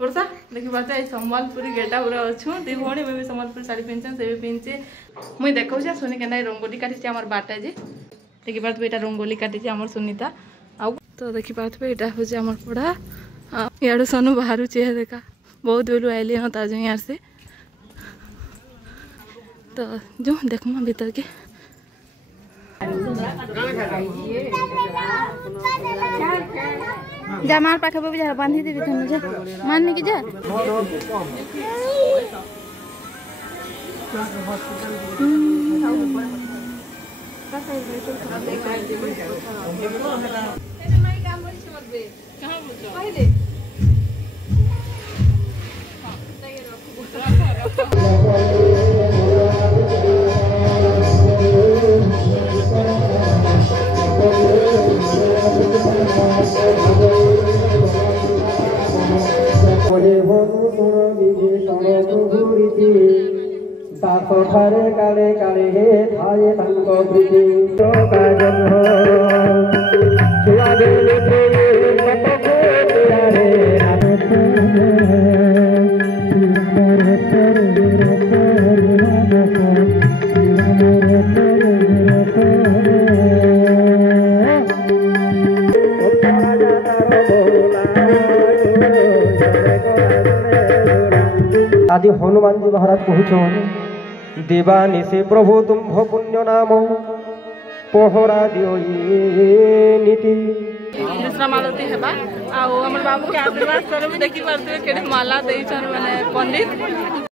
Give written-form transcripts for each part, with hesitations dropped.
वर्षा देखी पाते संबलपुरी गेटा पूरा अच्छू दी भौणी भी संबलपुरी साड़ी पिंधन से भी पिंधे मुई देखा सुनी के रंगोली काटी आम बाटा जे देखी पाते यहाँ रंगोली काटी आम सुनीता आउ तो देखी पाते यहाँ हूँ आम पढ़ा इाड़ू सनु बाहर चेह देखा बहुत बेलू आइली हाँ ताज यार से तो जो देखमा भीतर के जा मार पाखे भी जा बांधी देवी तुम जा मानने की जा घरे काले काले हे थाये तंको प्रीति काजन हो छुआ देले मत को तेरे आदि हनुमान जी महाराज पहुँचन देवानी से प्रभु तुम पुण्य नाम पहरा दियो नीति दूसरा मालती है हमर बाबू के आशीर्वाद स्वरूप देखी पार्थे केडे माला देइछन माने पंडित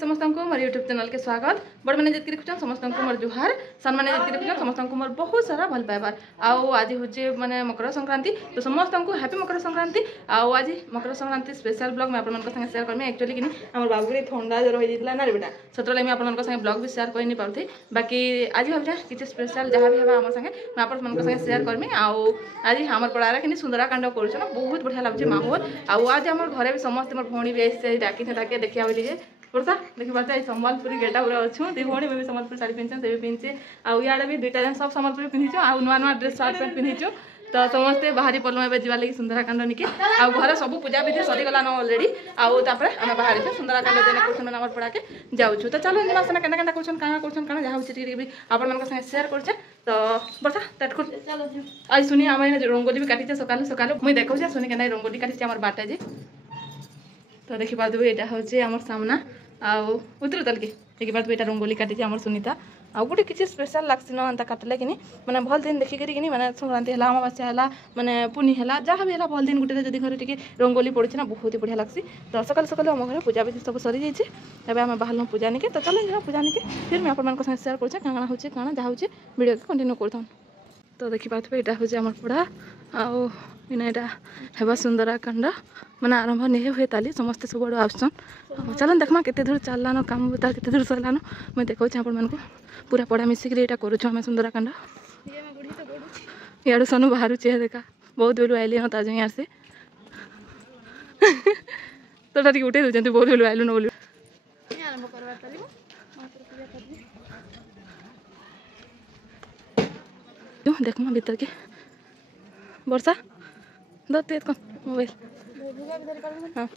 समस्त को मोर यूट्यूब चैनल के स्वागत बड़ मैंने जितकी देखुन समस्त को मोर जुहार सान मैंने जितकी देखुन समस्त को मोर बहुत सारा भल पाइबार आउ आज हूँ माने मकर संक्रांति तो समस्त को हैप्पी मकर संक्रांति आउ आज मकर संक्रांति स्पेशल ब्लॉग मैं आपन संगे शेयर करमी एक्चुअली कि हमर बाबू के ठंडा जर हो जाइतला ना रे बेटा सतरे मैं आपन संगे ब्लॉग भी शेयर कर नहीं पारथी बाकी आज भाबजा किछ स्पेशल जहाँ भी हेबा हमर संगे मैं आपन संगे शेयर करमी आउ आज हमर पड़ारा कि सुंदरकांड करूछ ना बहुत बढ़िया लागछ माहौल आउ आज हमर घरे भी समस्त मोर भौणी भी आइसे डाकी थे ताके देखिया बोली जे वर्षा देखी पाते संबलपुरी गेटा पूरा अच्छू दी भौणी भी संबलपुरी साड़ी पिंधन से भी पिंधे आउ इे भी दुईटा जन सब संबलपुरी पिंधिचु आउ नुआ नुआ ड्रेस सार्ट पैंट पिंधिचु तो समस्ते बाहरी पलम ए जावा लगी सुंदरकांड निके आउ घर सब पूजा विधि सरीगला न ऑलरेडी आउ तापर आम बाहर सुंदरकांड देने कुछ नंबर पड़ा के जाऊँ तो चलो इन आसना केना केना कुछ कहाँ जहाँ भी आपण मान संगे शेयर करछे तो वर्षा दैट कुछ चलो आज सुनी आम रंगोली भी काटी सकाल सकाल मुई देखा सुनी के रंगोली काटी आम बाटा जे तो देखी पार्थे यहाँ हूँ आम सामना आउ उतर तल के देखी पार्थे यहाँ रंगोली काटी आम सुनीता आउ गोटे किसी स्पेशल लगसी ना अंता काटले कि मैंने भल दिन देखिकी मैंने संक्रांति है अमावास्या है मैंने पुनी है जहाँ भी है भल दिन गोटे जब घर टी रंगोली पड़ी ना बहुत ही बढ़िया लगसी तो सकाल सकाल आम घर पूजा विधि सब सरी जाइए आम बाहर पूजा निके तो चलो पूजा निके फिर मैं आप शेयर कर काଣା हो जहाँ हो वीडियो के कंटिन्यू करता तो देखी पार्थे यहाँ हूँ आम पढ़ा आउ है सुंदरकांड मैंने आरंभ नहीं हुए ताली समस्ते सब आड़ आसन चलन देखमा केते दूर चललान काम बता केते दूर सरलान मुझे देखा आपण मानक पूरा पढ़ा मिसिक करें सुंदरकांड इाड़ू सनु बाहर चेह देखा बहुत बेलू आइली हाँ ताज यार से तो उठे दूसरी बहुत बेलू आइलु न बोल देखमा भीतर के वर्षा दे कौन मोबाइल हाँ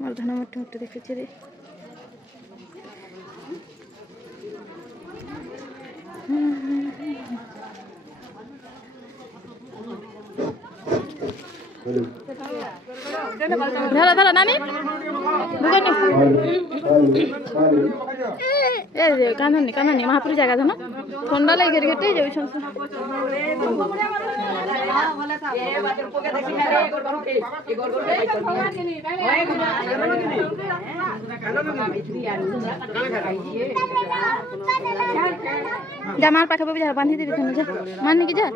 मर्दाना मोटे मोटे देखी रे धरा धरा नानी ए कांदनी कांदनी महापुरी जगह था ना ठंडा लगे घेटे जाऊ जा मार पाखे भी जा बांधी देवी तुम जा मानने की जा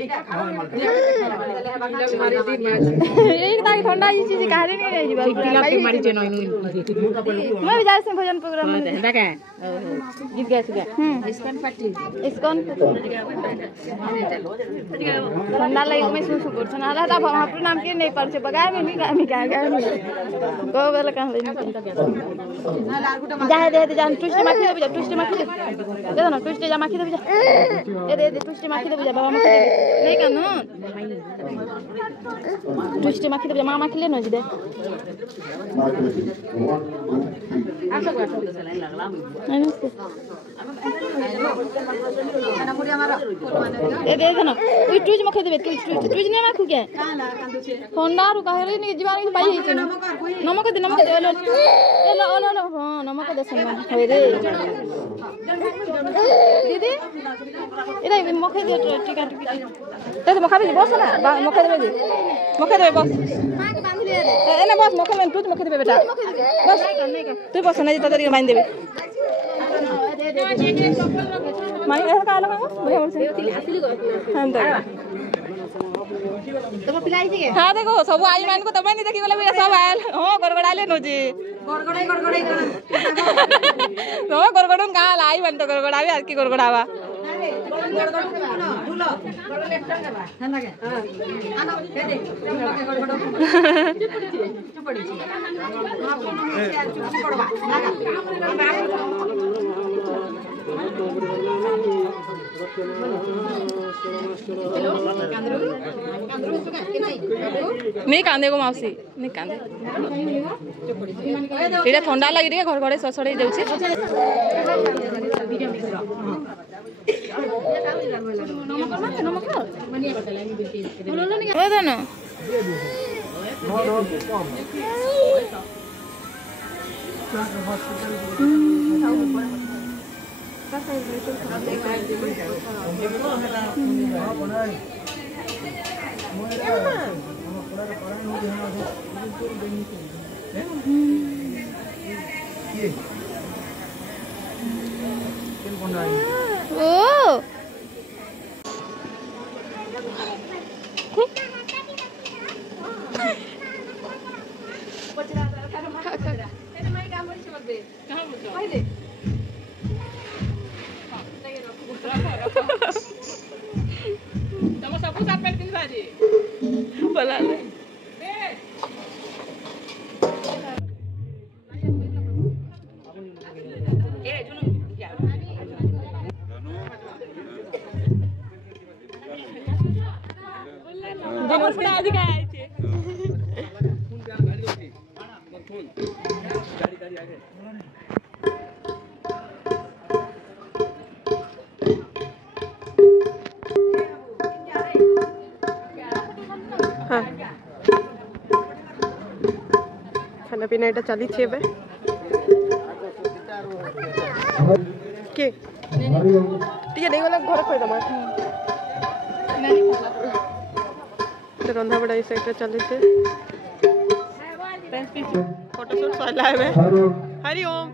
एक ताकि ठंडा ये चीज काहे नहीं जाई बा मारी जे नई मैं भी जाए से भजन प्रोग्राम में देखा है गीत गाए से इस्कॉन पार्टी इस्कॉन ठंडा लगे मैं सुसु करछ ना रहता हाम्रो नाम के नहीं परछ बगाए में नहीं गाए गो बेला काम ले जाए दे जान ट्विस्ट माखी दे ट्विस्ट माखी दे ना ट्विस्ट जा माखी दे जा ए दे ट्विस्ट माखी दे जा बाबा माखी नहीं कानो ट्विस्ट माखी दे मामा माखी ले न जी दे आसा को ए दे ना ओइ ट्विस्ट माखी दे ट्विस्ट ने माखू के ठंडा रु काहे नहीं जीवा नहीं पाई है नमक दे लो हां नमक दे संग होय रे दीदी इधर मखे दे टिका ते मखा भी बस ना मखे दे बस मां के बांध ले ए ना बस मखे में तू मखे दे बेटा बस तू बस ना जता तरी बांध देबे माई ऐसा काला का बढ़िया से हम तो तब पिलाई जे हां देखो सब आई मान को तब नहीं देखि वाला मेरा सब आयल हां गड़गड़ाले नो जी गड़गड़ाई तो गड़गड़न का लाई बन तो गड़गड़ावे आज की गड़गड़ावा नहीं कांदे को माउसी नहीं कांदे एटा ठंडा लगी रे घर घरे ससड़े जाउची खाना पीना এটা চালিছে এবে কে টিকে দেই গলা ঘরে কই দমা নাই তো রন্ধা বড়া এই সাইডটা চালিছে फोटोशूट सला है हरि ओम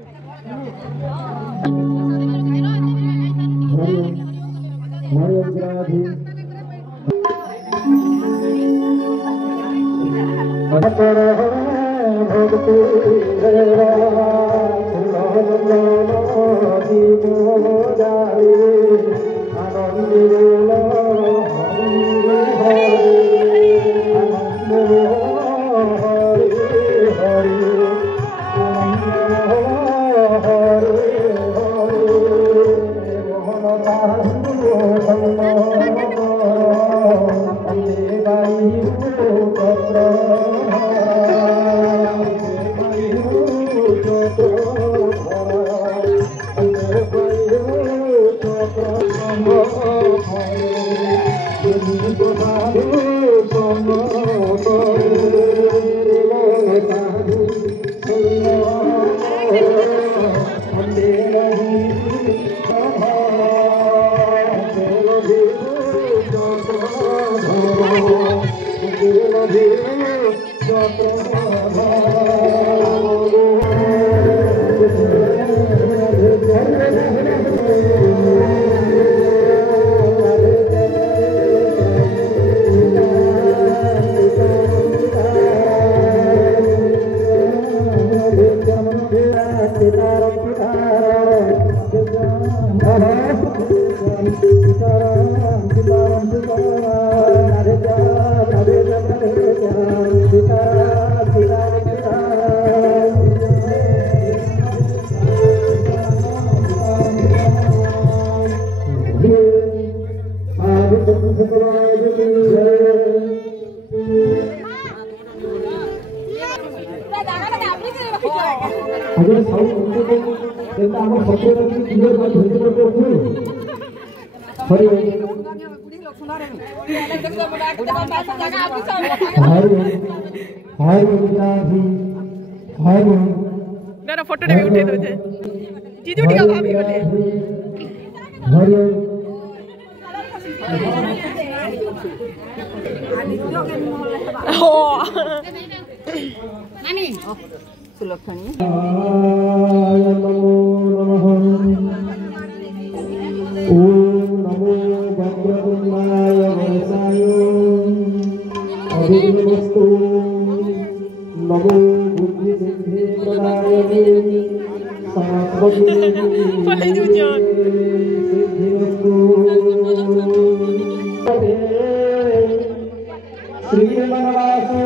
अगर साउथ को देखा हम सबसे पहले क्लियर बात होते करते हो हरि हरि मेरा फोटो भी उठे दो जे जीजू उठा भाभी बोले हरि ओ नानी सुलक्षणी ओम नमो भद्रवन्नाय वरसाय अभिनमस्तु नमो बुद्धि सिद्धि प्रदायने बोले जूझो श्रीमनवासु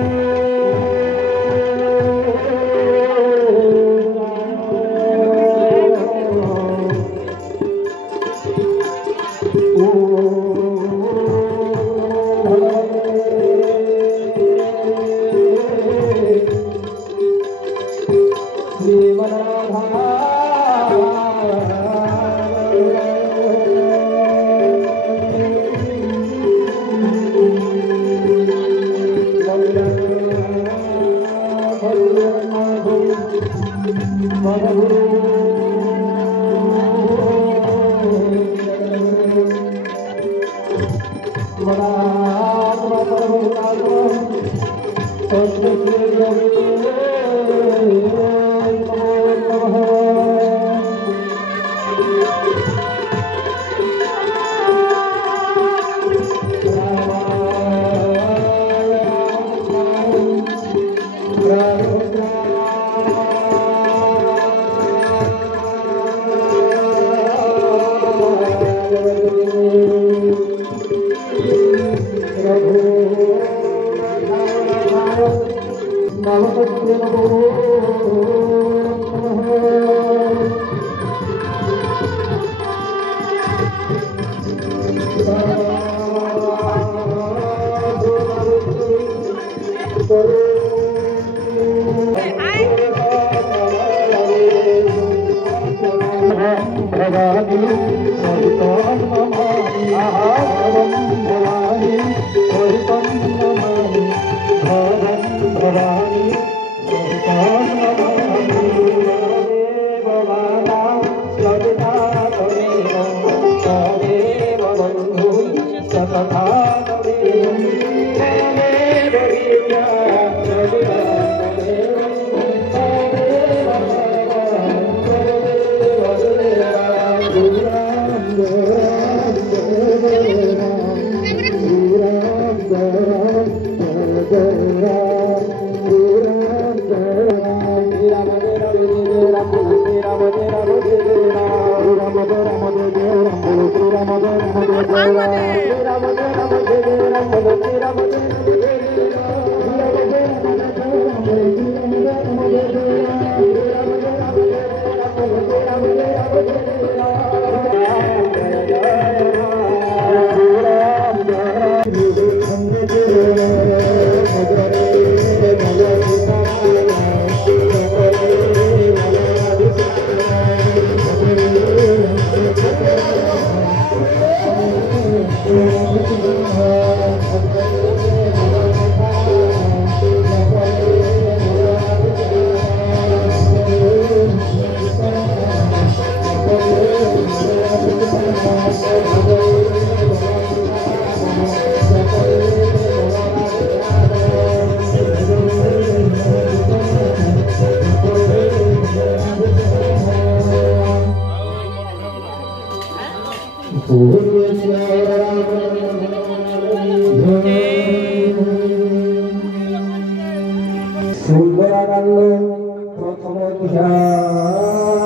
सुंदरानंद प्रथम ध्यान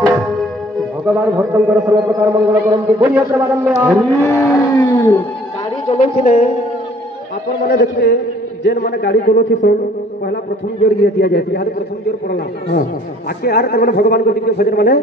भगवान भक्तंकर सर्व प्रकार मंगल करंतु बोलिए परमानंद गाड़ी चलाउथिले आपण माने देखबे जेन माने गाड़ी चलाउथि पहला प्रथम जोर दिया जाय याद प्रथम जोर पड़ला आके आर तमने भगवान को दिव्य भजन माने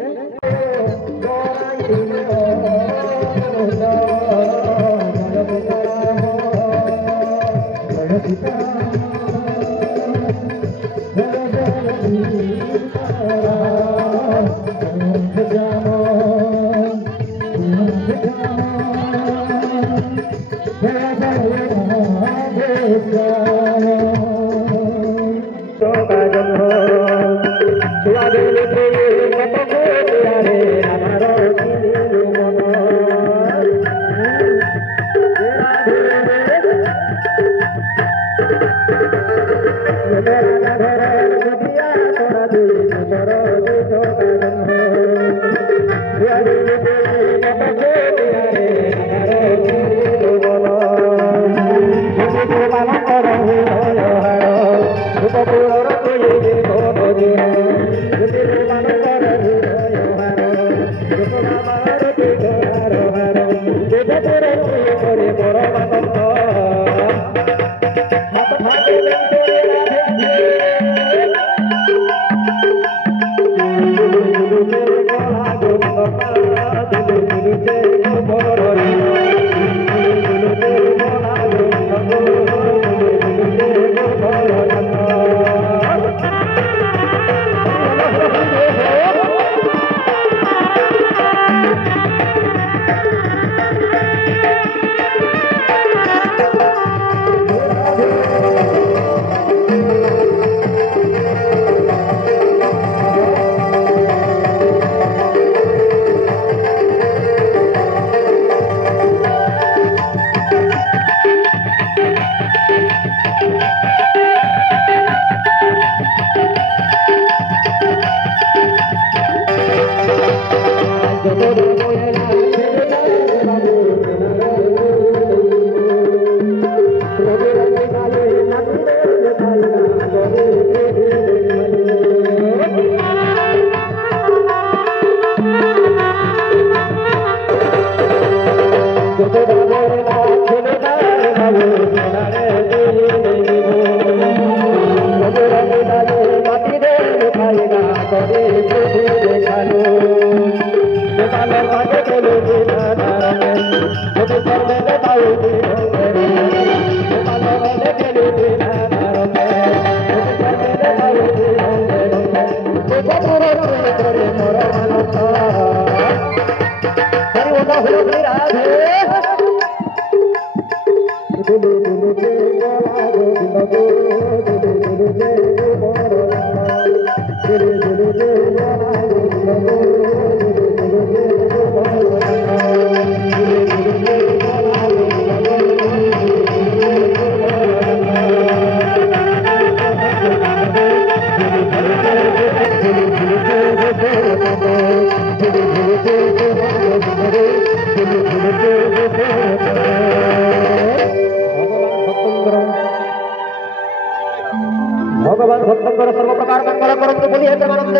भगवान भक्तंकर सर्व प्रकार मंगल करंतु बोलिए परमानंद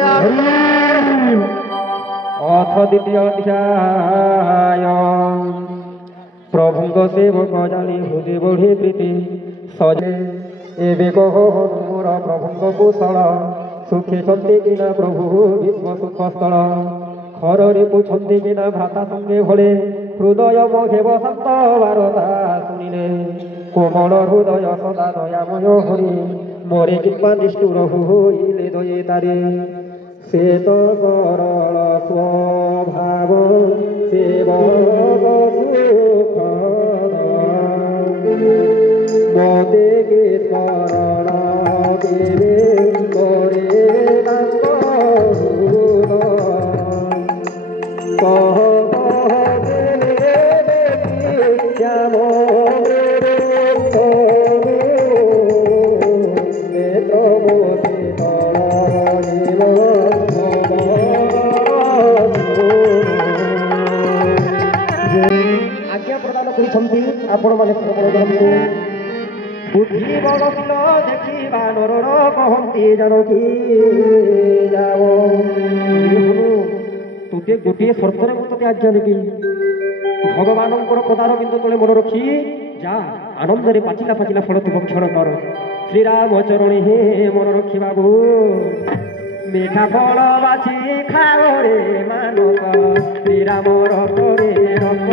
अथ द्वितीय अध्याय प्रभुंग सेवक जानी हृदय बढ़ी प्रीति सजे एबे कह मोर प्रभुंग कुशल सुखे चंदी किना प्रभु विश्व सुख स्थल खर रे पुछंदी किना भ्राता संगे भले ହୃଦୟ ମଘେବ ଶାନ୍ତ ବାରତା ଶୁଣିଲେ କୋମଳ ହୃଦୟ ସଦା ଦୟାମୟ ହରି ମୋରେ କିମ୍ବା ନିଷ୍ଠୁର ହୋଇଲେ ଦୟେ ତାରେ ସେ ତ ସରଳ ସ୍ୱଭାବ ସେବକ ସୁଖଦ ମତେ କେ ଶରଣ ଦେବେ ମୋରେ ତାଙ୍କ ହୃଦୟ କହ ଆପଣମାନେ ବୁଦ୍ଧି ବଳଶୀଳ ଦେଖିବା ନରର କହନ୍ତି ଜାନକୀ ଯାଅ ତୋତେ ଗୋଟିଏ ସର୍ତ୍ତରେ ମୁଁ ତୋତେ ଆଜ୍ଞା ଦେବି ଭଗବାନଙ୍କର ପଦାର ବିନ୍ଦୁ ତଳେ ମନ ରଖି ଯା ଆନନ୍ଦରେ ପାଚିଲା ପାଚିଲା ଫଳ ତୁ ଭକ୍ଷଣ କର ଶ୍ରୀରାମ ଚରଣୀ হে ମନ ରଖିବାକୁ ମିଠା ଫଳ ବାଛି ଖାଓରେ ମାନସ ଶ୍ରୀରାମର ପରେ ରଖ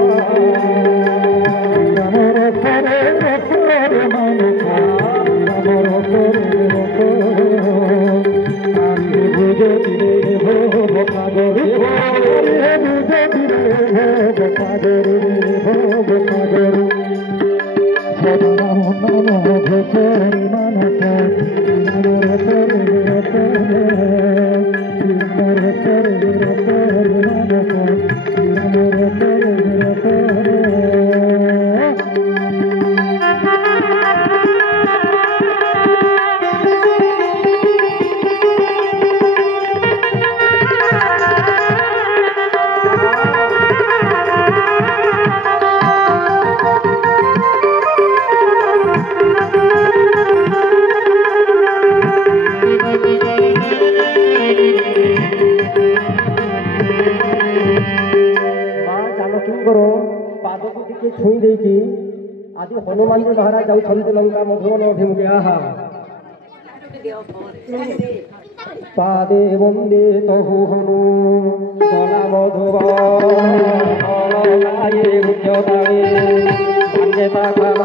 ଛୁଇଁ ଦେଇକି ଆଜି ହନୁମାନ ମହାରାଜ ଯାଉଛନ୍ତି ଲଙ୍କା ମଧୁବନ ଅଭିମୁଖେ ଆହା ପାଦେ ବନ୍ଦେ ତହୁ ହନୁ ଗଲା ମଧୁବନ ଉଚ୍ଚତାଳେ ଭାଙ୍ଗେ ତାଖାଲା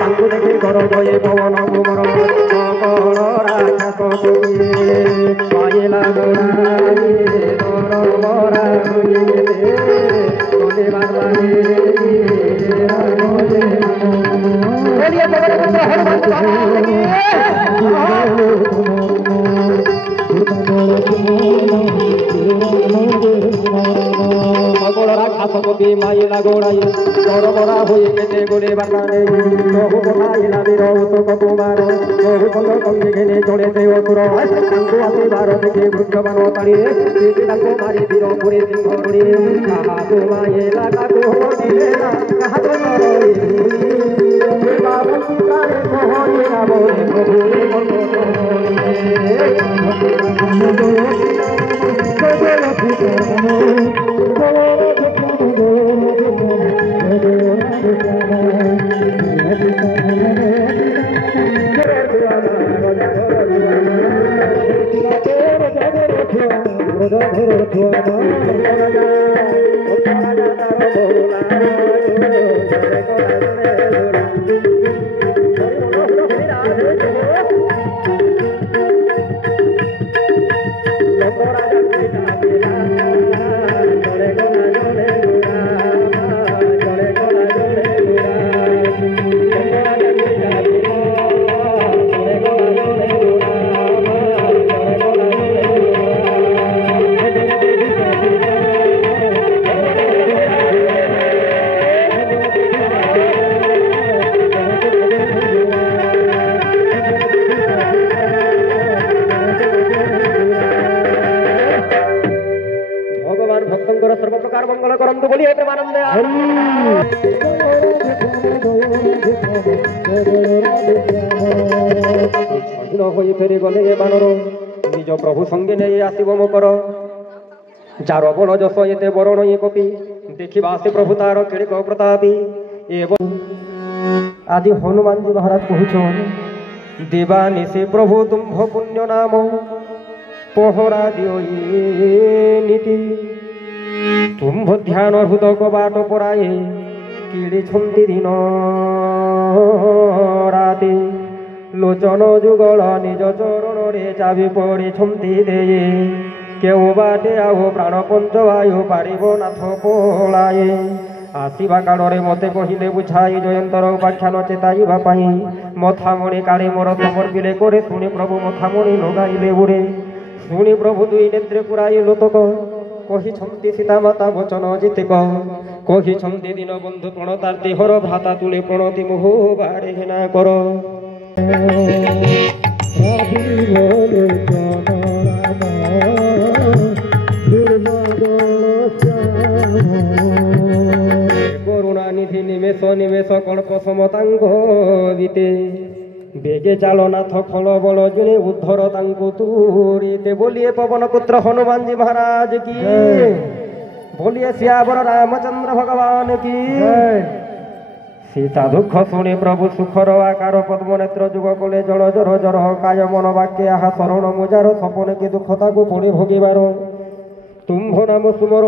ତାଙ୍କୁ ଦେଖି କର ଜୟ ପବନ କୁମର ঘাসপতি মাইলা গোড়াই সরবরা হয়ে কেটে গোড়ে বাগানে বহু বনাইলা বীর উতক কুমার বহু কন্দ কঙ্গে ঘেনে চড়েছে অসুর তাঙ্কু আসিবার দেখে বৃক্ষবান তাড়িয়ে তাঙ্কু মারি বীর পুরে সিংহ গুড়ি কাহাতু মাইলা কাকু দিলে না কাহাতু নরই বাবু কারে কহরে না বলে প্রভু Thank you. କରନ୍ତୁ ବୋଲି ଏ ପ୍ରେମାନନ୍ଦେ ଛିନ୍ନ ହୋଇ ଫେରି ଗଲେ ଏ ବାନର ନିଜ ପ୍ରଭୁ ସଙ୍ଗେ ନେଇ ଆସିବ ମକର ଯାର ବଳ ଯଶ ଏତେ ବରଣ ଏ କପି ଦେଖିବା ସେ ପ୍ରଭୁ ତାର କେଳିକ ପ୍ରତାପୀ ଏବଂ ଆଜି ହନୁମାନଜୀ ମହାରାଜ କହୁଛନ୍ ଦେବାନି ସେ ପ୍ରଭୁ ତୁମ୍ଭ ପୁଣ୍ୟ ନାମ ପହରା ଦିଅ ନୀତି ତୁମ୍ଭ ଧ୍ୟାନ ହୃଦକ ବାଟ ପରାଏ କିଳିଛନ୍ତି ଦିନ ରାତି ଲୋଚନ ଯୁଗଳ ନିଜ ଚରଣରେ ଚାବି ପଡ଼ିଛନ୍ତି ଦେଇ କେଉଁ ବାଟେ ଆଉ ପ୍ରାଣ ପଞ୍ଚବାୟୁ ପାରିବ ନାଥ ପଳାଏ ଆସିବା କାଳରେ ମୋତେ କହିଲେ ବୁଝାଇ ଜୟନ୍ତର ଉପାଖ୍ୟାନ ଚେତାଇବା ପାଇଁ ମଥାମଣି କାଳେ ମୋର ସମର୍ପିଲେ করে ଶୁଣି ପ୍ରଭୁ ମଥାମଣି ଲଗାଇଲେ ବୁଡ଼େ ଶୁଣି ପ୍ରଭୁ ଦୁଇ ନେତ୍ରେ ପୁରାଇ ଲୋତକ କହିଛନ୍ତି ସୀତାମାତା ବଚନ ଜିତେକ କହିଛନ୍ତି ଦିନ ବନ୍ଧୁ ପ୍ରଣତାର ଦେହର ଭ୍ରାତା ତୁଳେ ପ୍ରଣତି ମୋହ ବାଡ଼େ ଘେନା କର କରୁଣାନିଧି ନିମେଷ ନିମେଷ କଳ୍ପ ସମତାଙ୍କ ବିତେ ବେଗେ ଚାଲନାଥ ଖଳ ବଳ ଜୁଣେ ଉଦ୍ଧର ତାଙ୍କୁ ତୁରିତେ ବୋଲିଏ ପବନ ପୁତ୍ର ହନୁମାନଜୀ ମହାରାଜ କି ବୋଲିଏ ଶ୍ୟାବର ରାମଚନ୍ଦ୍ର ଭଗବାନ କି ସୀତା ଦୁଃଖ ଶୁଣି ପ୍ରଭୁ ସୁଖର ଆକାର ପଦ୍ମ ନେତ୍ର ଯୁଗ କଲେ ଜଳ ଜର ଜର କାୟ ମନ ବାକ୍ୟ ଆହା ଶରଣ ମୁଜାର ସପନେ କି ଦୁଃଖ ତାକୁ ପଡ଼ି ଭୋଗିବାର ତୁମ୍ଭ ନାମ ସୁମର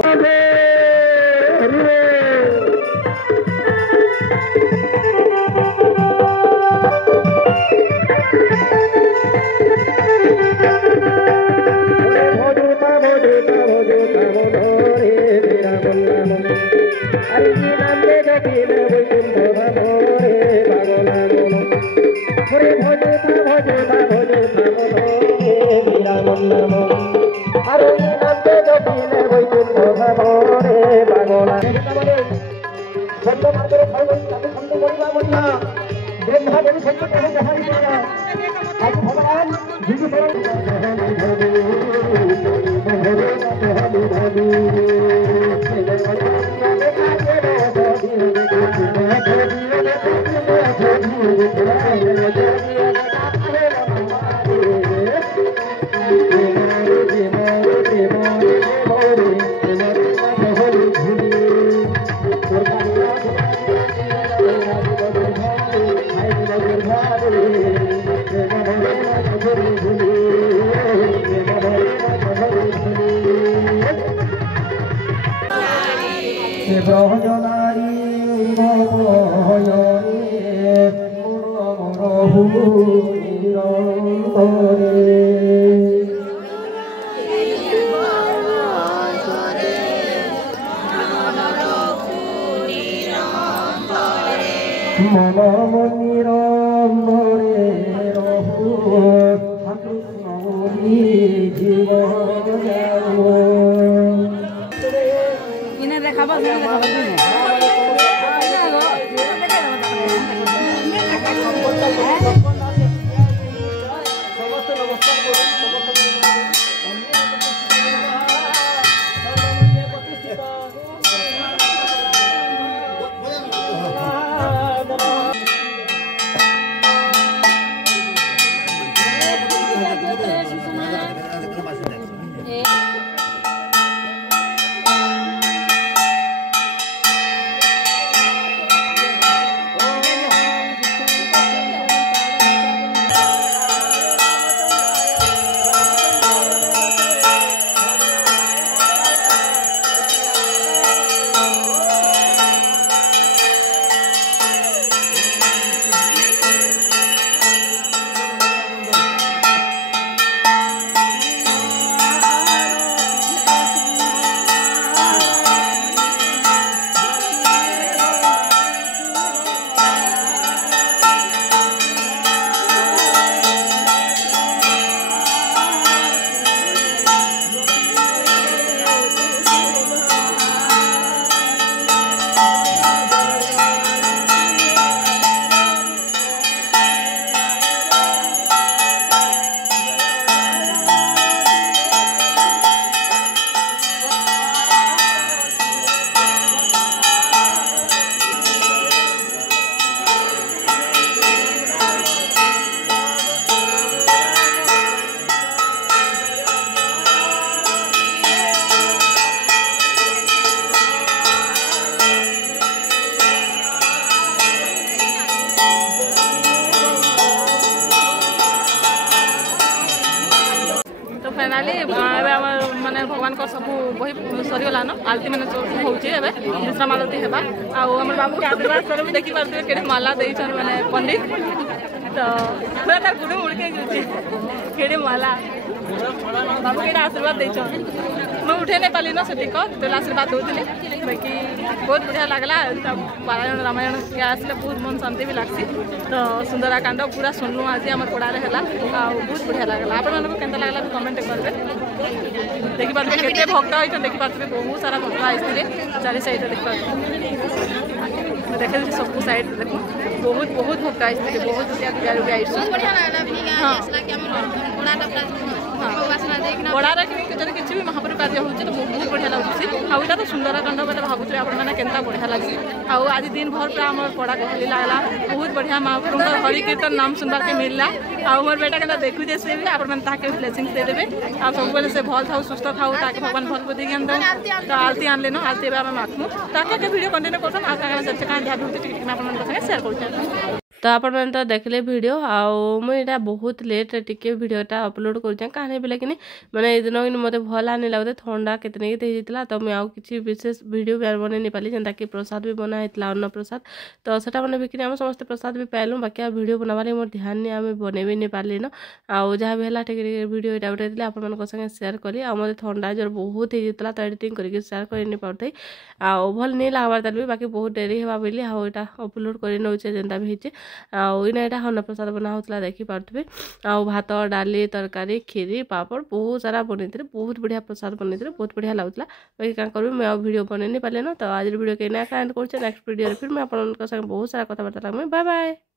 फाइनाली माने भगवान को सब बही सरीगलान आलती मैंने होचे विश्राम आलती हेबा आम बाबू के आशीर्वाद कर देखी पारे के माला देछन माने पंडित तो पूरा तार गुड़ उड़के केड़े माला बाबू के आशीर्वाद देछन मैं उठे नहीं पाली ना से तो आशीर्वाद दूसरे बाकी बहुत बढ़िया लगला पारायण रामायण के आसले बहुत मन शांति भी लगसी तो सुंदराकांड पूरा सुनलु आज आम पड़ारे है बहुत बढ़िया लगला आप केन्ता लगला कमेंट करेंगे देखी पारे केते भक्त होइछन देखी पारे बहुत सारा भक्त आइसथिले चारि साइड देखि पारे देखे सब साइड देखो बहुत बहुत भक्त आइसथिले बहुत दूर भी आइसथिले बढ़िया लगला हां बड़ा किसी भी महाप्रभु कार्य होती तो बहुत बढ़िया लगे आईटा तो सुंदराकांड बोले भावुए आपने केन्ता बढ़िया लगे आज दिन भर पूरा आम पड़ा कहली लगला बहुत बढ़िया महाप्रभु हरि कीर्तन नाम सुनवा के मिलला मोर बेटा के देखुचे से भी आप ब्लेसिंग देदेवे आ सब से भल था सुस्थ था भगवान भल बुद्धि ज्ञान दो तो आरती आनले न आरती आम माखमु ताके वीडियो कंटिन्यू करछन आ सेयार करछन तो आपण तो देखले वीडियो मुझे बहुत लेट टिके वीडियोटा अपलोड कर कहानी भी लेकिन मैंने दिन मत भल आनी लगते थंडा कितने तो मुझे आउ कि विशेष वीडियो भी बन नहीं पाली जेनता कि प्रसाद भी बनाई अन्न प्रसाद तो सेटा मैंने बिक्री आम समस्त प्रसाद भी पाइलु बाकी वीडियो बनवा मोर ध्यान नहीं आम बन भी नहीं पार्ली न आउ जहाँ भी है वीडियो यहाँ उठाई आप संगे सेयार कली मत थंडा जोर बहुत होता तो एडिटिंग करके सेयार कर नहीं पाथी आउ भल नहीं लगवार तार भी बाकी बहुत डेरी होगा बोली आईटा अपलोड कर नौचे जेनता भी होचे आईना यहाँ अन्न प्रसाद बना होता देखी पारे भात डाली तरकारी खीरी पापड़ बहुत सारा बन बहुत बढ़िया प्रसाद बन बहुत बढ़िया लगुला बाकी क्या करी मुझे वीडियो बन नहीं पारे ना तो आज वीडियो के एंड कर नेक्स्ट वीडियो फिर मैं बहुत सारा कथबार्ता लगे बाय बाय।